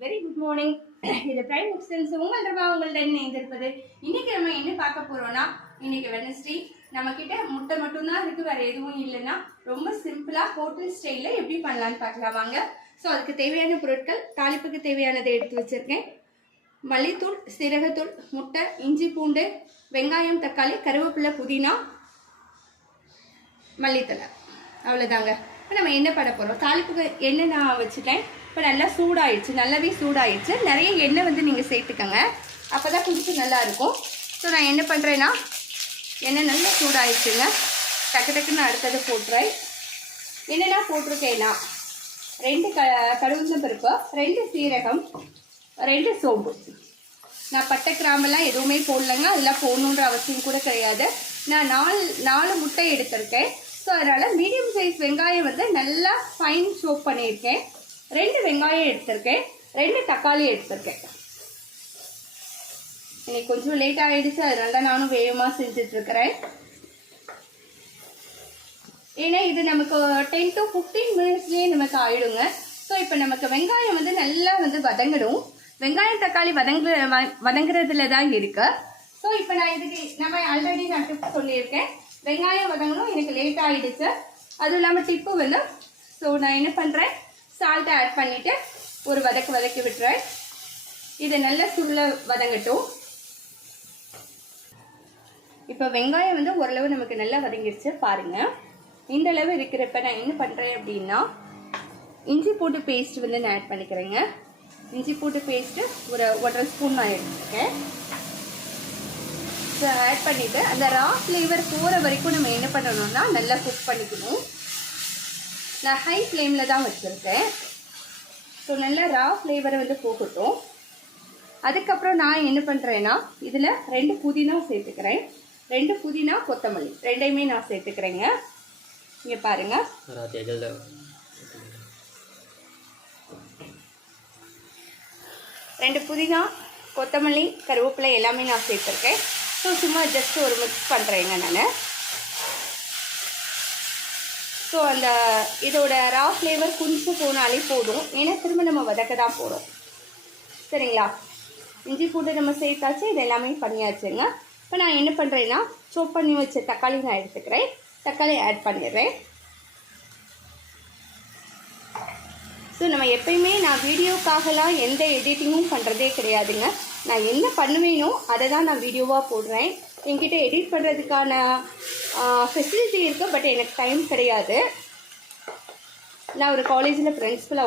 Very good morning. இது prime extends உங்கள்கிட்ட இணைந்திருப்பது. இன்னைக்கு நம்ம என்ன பார்க்க போறோம்னா, இன்னைக்கு வெனஸ்டே நம்ம கிட்ட முட்டை மட்டும்தான் இருக்கு, வேற எதுவும் இல்லைன்னா ரொம்ப சிம்பிளா ஹோட்டல் ஸ்டைல்ல எப்படி பண்ணலான்னு பார்க்கலாம் வாங்க. ஸோ அதுக்கு தேவையான பொருட்கள், தாளிப்புக்கு தேவையானதை எடுத்து வச்சிருக்கேன். மல்லித்தூள், சீரகத்தூள், முட்டை, இஞ்சி பூண்டு, வெங்காயம், தக்காளி, கருவேப்பிலை, புதினா, மல்லித்தலை, அவ்வளோதாங்க. இப்போ நம்ம என்ன பண்ண போகிறோம், தாளிப்புக்கு எண்ணெய் நான் வச்சுட்டேன். இப்போ நல்லா சூடாயிடுச்சு, நல்லாவே சூடாயிடுச்சு. நிறைய எண்ணெய் நீங்கள் சேர்த்துக்கோங்க, அப்போ தான் கொஞ்சம் நல்லாயிருக்கும். ஸோ நான் என்ன பண்ணுறேன்னா, எண்ணெய் நல்லா சூடாயிடுச்சுங்க. டக்கு டக்குன்னு அடுத்தது போட்டுறேன். என்னென்னா போட்டிருக்கேன்னா 2 கடுகுளுத்தம் பருப்பு, 2 சீரகம், 2 சோம்பு. நான் பட்டை கிராம்பெல்லாம் எதுவுமே போடலைங்க, அதெல்லாம் போடணுன்ற அவசியம் கூட கிடையாது. நான் 4 முட்டை எடுத்திருக்கேன். ஸோ அதனால் மீடியம் சைஸ் வெங்காயம் நல்லா ஃபைன் சோப் பண்ணியிருக்கேன். 2 வெங்காயம் எடுத்திருக்கேன், 2 தக்காளி எடுத்திருக்கேன். இன்னைக்கு கொஞ்சம் லேட் ஆகிடுச்சு, அதனால தான் நானும் வேகமாக செஞ்சிட்ருக்கிறேன். ஏன்னா இது நமக்கு 10 to 15 மினிட்ஸ்லேயே நமக்கு ஆயிடுங்க. ஸோ இப்போ நமக்கு வெங்காயம் நல்லா வதங்கிடும். வெங்காயம் தக்காளி வதங்குறதுல தான் இருக்கு. ஸோ இப்போ நான் இதுக்கு ஆல்ரெடி நான் டிப் சொல்லியிருக்கேன். வெங்காயம் வதங்கணும், எனக்கு லேட் ஆகிடுச்சு. அதுவும் இல்லாமல் டிப்பு ஸோ நான் என்ன பண்ணுறேன், சால்ட்டை ஆட் பண்ணிவிட்டு ஒரு வதக்கி விட்டுறேன். இதை நல்லா சுருள வதங்கட்டும். இப்போ வெங்காயம் ஓரளவு நமக்கு நல்லா வதங்கிடுச்சு பாருங்கள். இந்த அளவு இருக்கிறப்ப நான் என்ன பண்ணுறேன் அப்படின்னா, இஞ்சி பூண்டு பேஸ்ட் நான் ஆட் பண்ணிக்கிறேங்க. இஞ்சி பூண்டு பேஸ்ட்டு ஒரு 1.5 ஸ்பூன் நான் எடுத்துருக்கேன். ஸோ ஆட் பண்ணிவிட்டு அந்த ரா ஃப்ளேவர் போகிற வரைக்கும் நம்ம என்ன பண்ணணும்னா நல்லா குக் பண்ணிக்கணும். நான் ஹை ஃப்ளேமில் தான் வச்சுருக்கேன். ஸோ நல்லா ரா ஃப்ளேவரை போகட்டும். அதுக்கப்புறம் நான் என்ன பண்ணுறேன்னா, இதில் 2 புதினா சேர்த்துக்கிறேன். 2 புதினா, கொத்தமல்லி ரெண்டையுமே நான் சேர்த்துக்கிறேங்க. இங்கே பாருங்கள், 2 புதினா, கொத்தமல்லி, கருவேப்பிலை எல்லாமே நான் சேர்த்துருக்கேன். ஸோ சும்மா ஜஸ்ட் ஒரு மிக்ஸ் பண்ணுறேங்க நான். ஸோ அந்த இதோட ரா ஃப்ளேவர் கொஞ்சம் போனாலே போதும், ஏன்னா திரும்ப நம்ம வதக்க தான் போகிறோம். சரிங்களா? இஞ்சி பூண்டு நம்ம சேர்த்தாச்சு, இது எல்லாமே பண்ணியாச்சுங்க. இப்போ நான் என்ன பண்ணுறேன்னா, சோப் பண்ணி வச்ச தக்காளி நான் எடுத்துக்கிறேன். தக்காளி ஆட் பண்ணிடுறேன். ஸோ நம்ம எப்பயுமே நான் வீடியோக்காகலாம் எந்த எடிட்டிங்கும் பண்ணுறதே கிடையாதுங்க. நான் என்ன பண்ணுவேனோ அதை தான் நான் வீடியோவாக போடுறேன். என்கிட்ட எடிட் பண்ணுறதுக்கான ஃபெசிலிட்டி இருக்குது, பட் எனக்கு டைம் கிடையாது. நான் ஒரு காலேஜில் பிரின்சிபலாக